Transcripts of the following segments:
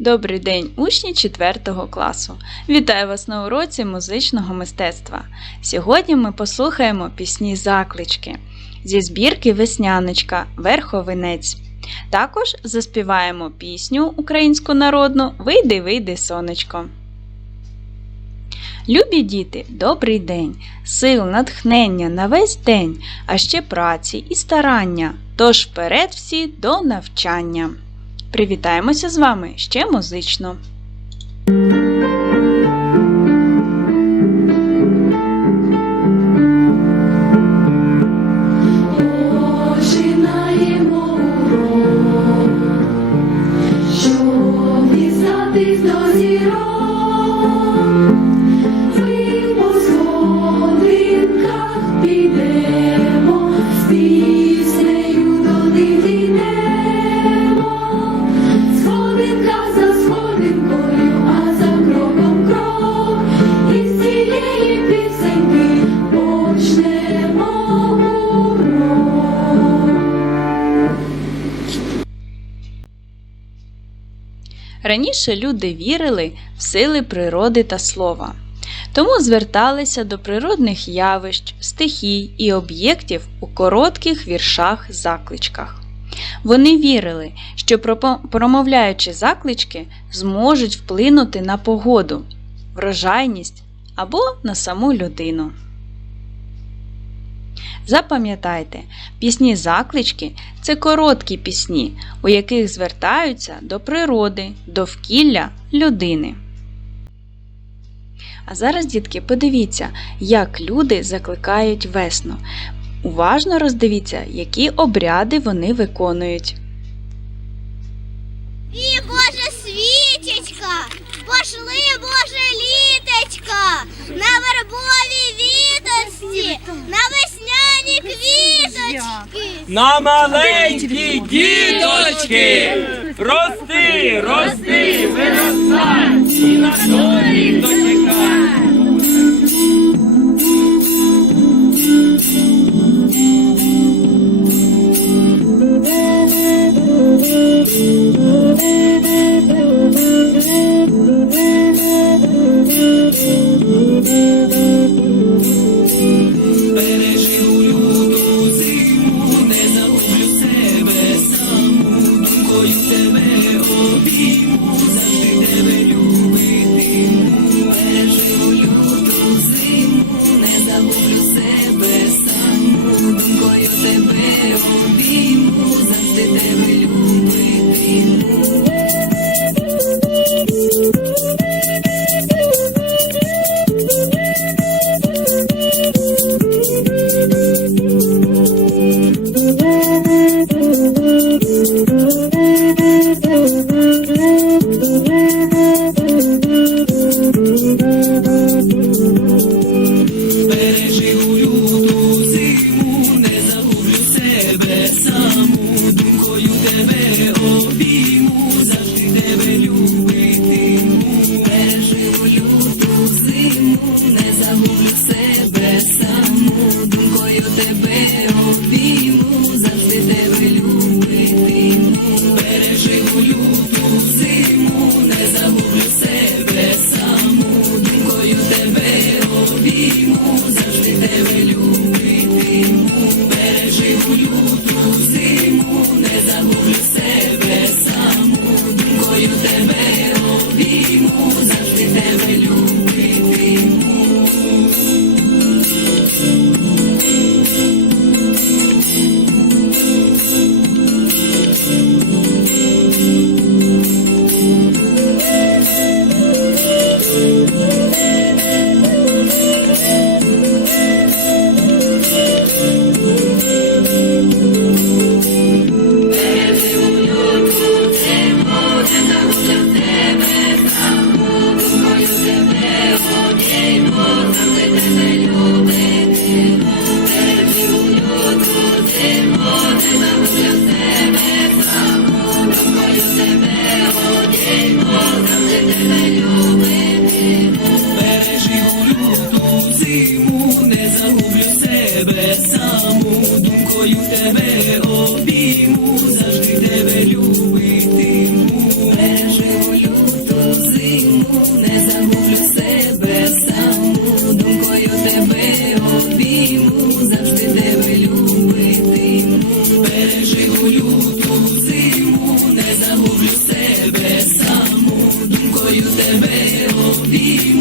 Добрий день, учні 4 класу. Вітаю вас на уроці музичного мистецтва. Сьогодні ми послухаємо пісні заклички зі збірки Весняночка Верховинець. Також заспіваємо пісню українську народну Вийди, вийди, сонечко. Любі діти, добрий день, сил, натхнення на весь день, а ще праці і старання. Тож вперед всі до навчання. Привітаємося з вами ще музично. Починаємо урок, щоб дістатись до зірок. Раніше люди вірили в сили природи та слова, тому зверталися до природних явищ, стихій і об'єктів у коротких віршах-закличках. Вони вірили, що промовляючи заклички, зможуть вплинути на погоду, врожайність або на саму людину. Запам'ятайте, пісні заклички це короткі пісні, у яких звертаються до природи, довкілля, людини. А зараз, дітки, подивіться, як люди закликають весну. Уважно роздивіться, які обряди вони виконують. І Боже світечка, пошли Боже літочка, на вербові вітості, на весняні квіточки. На маленькі діточки! Рости, рости, виростай і на зорі тебе саму, думкою тебе обійму, завжди тебе любитиму. Переживу люту зиму, не загублю себе саму, думкою тебе обійму, завжди тебе любитиму. Переживу люту зиму, не загублю себе саму, думкою тебе обійму.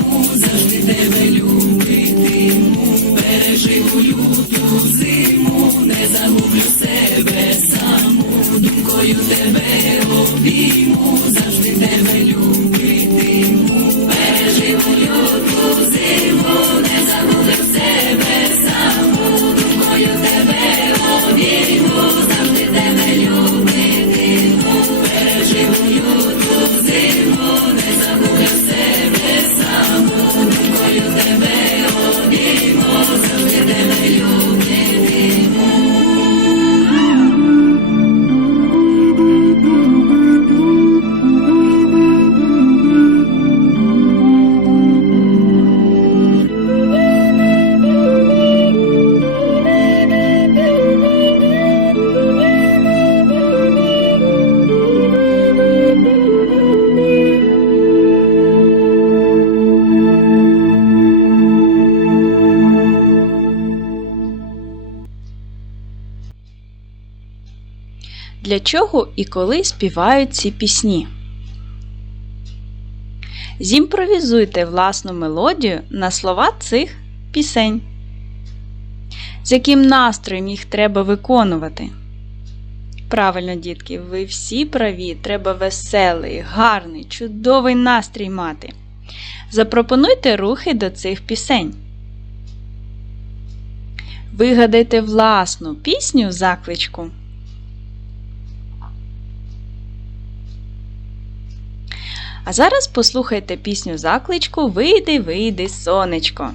Для чого і коли співають ці пісні? Зімпровізуйте власну мелодію на слова цих пісень. З яким настроєм їх треба виконувати? Правильно, дітки, ви всі праві, треба веселий, гарний, чудовий настрій мати. Запропонуйте рухи до цих пісень. Вигадайте власну пісню закличку. А зараз послухайте пісню закличку Вийди, вийди, сонечко.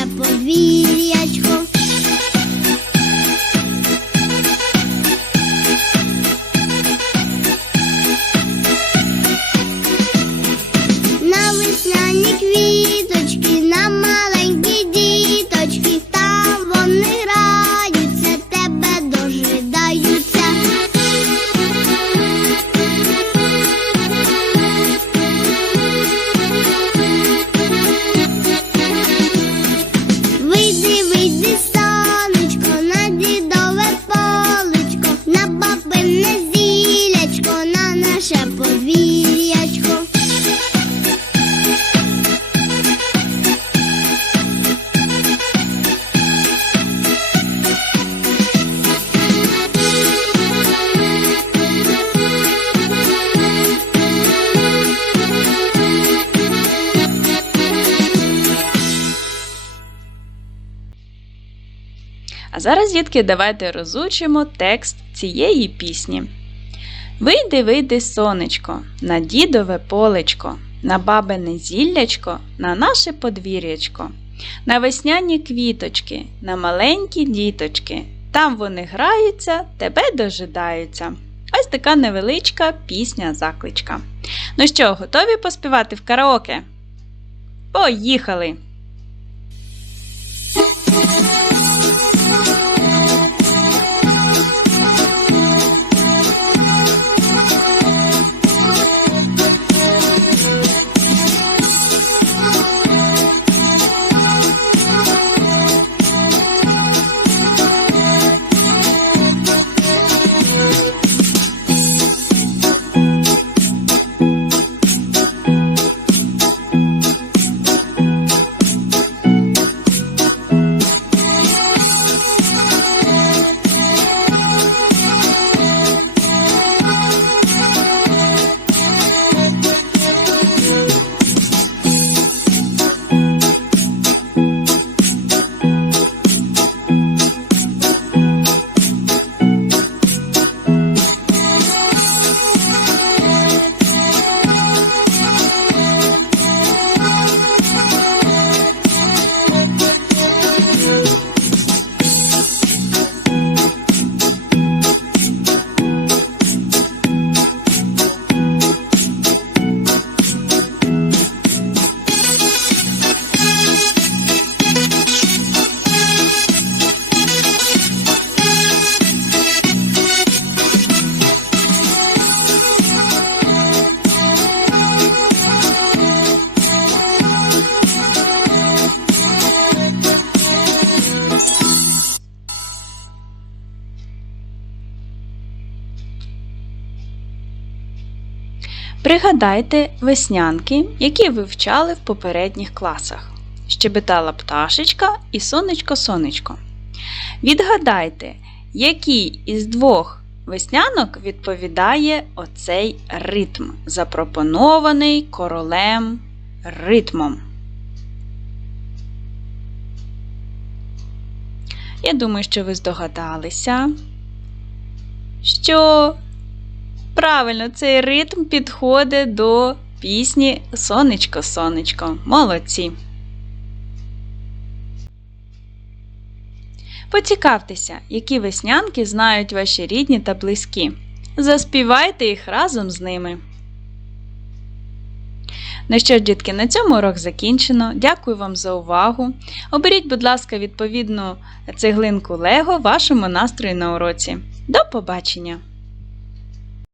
На Зараз, дітки, давайте розучимо текст цієї пісні. Вийди, вийди, сонечко, на дідове полечко, на бабине зіллячко, на наше подвір'ячко, на весняні квіточки, на маленькі діточки. Там вони граються, тебе дожидаються. Ось така невеличка пісня-закличка. Ну що, готові поспівати в караоке? Поїхали! Пригадайте веснянки, які ви вчали в попередніх класах. Щебетала пташечка і сонечко-сонечко. Відгадайте, який із двох веснянок відповідає оцей ритм, запропонований королем ритмом. Я думаю, що ви здогадалися, що правильно цей ритм підходить до пісні Сонечко, сонечко. Молодці. Поцікавтеся, які веснянки знають ваші рідні та близькі. Заспівайте їх разом з ними. Ну що ж, дітки, на цьому урок закінчено. Дякую вам за увагу. Оберіть, будь ласка, відповідну цеглинку Лего вашому настрою на уроці. До побачення!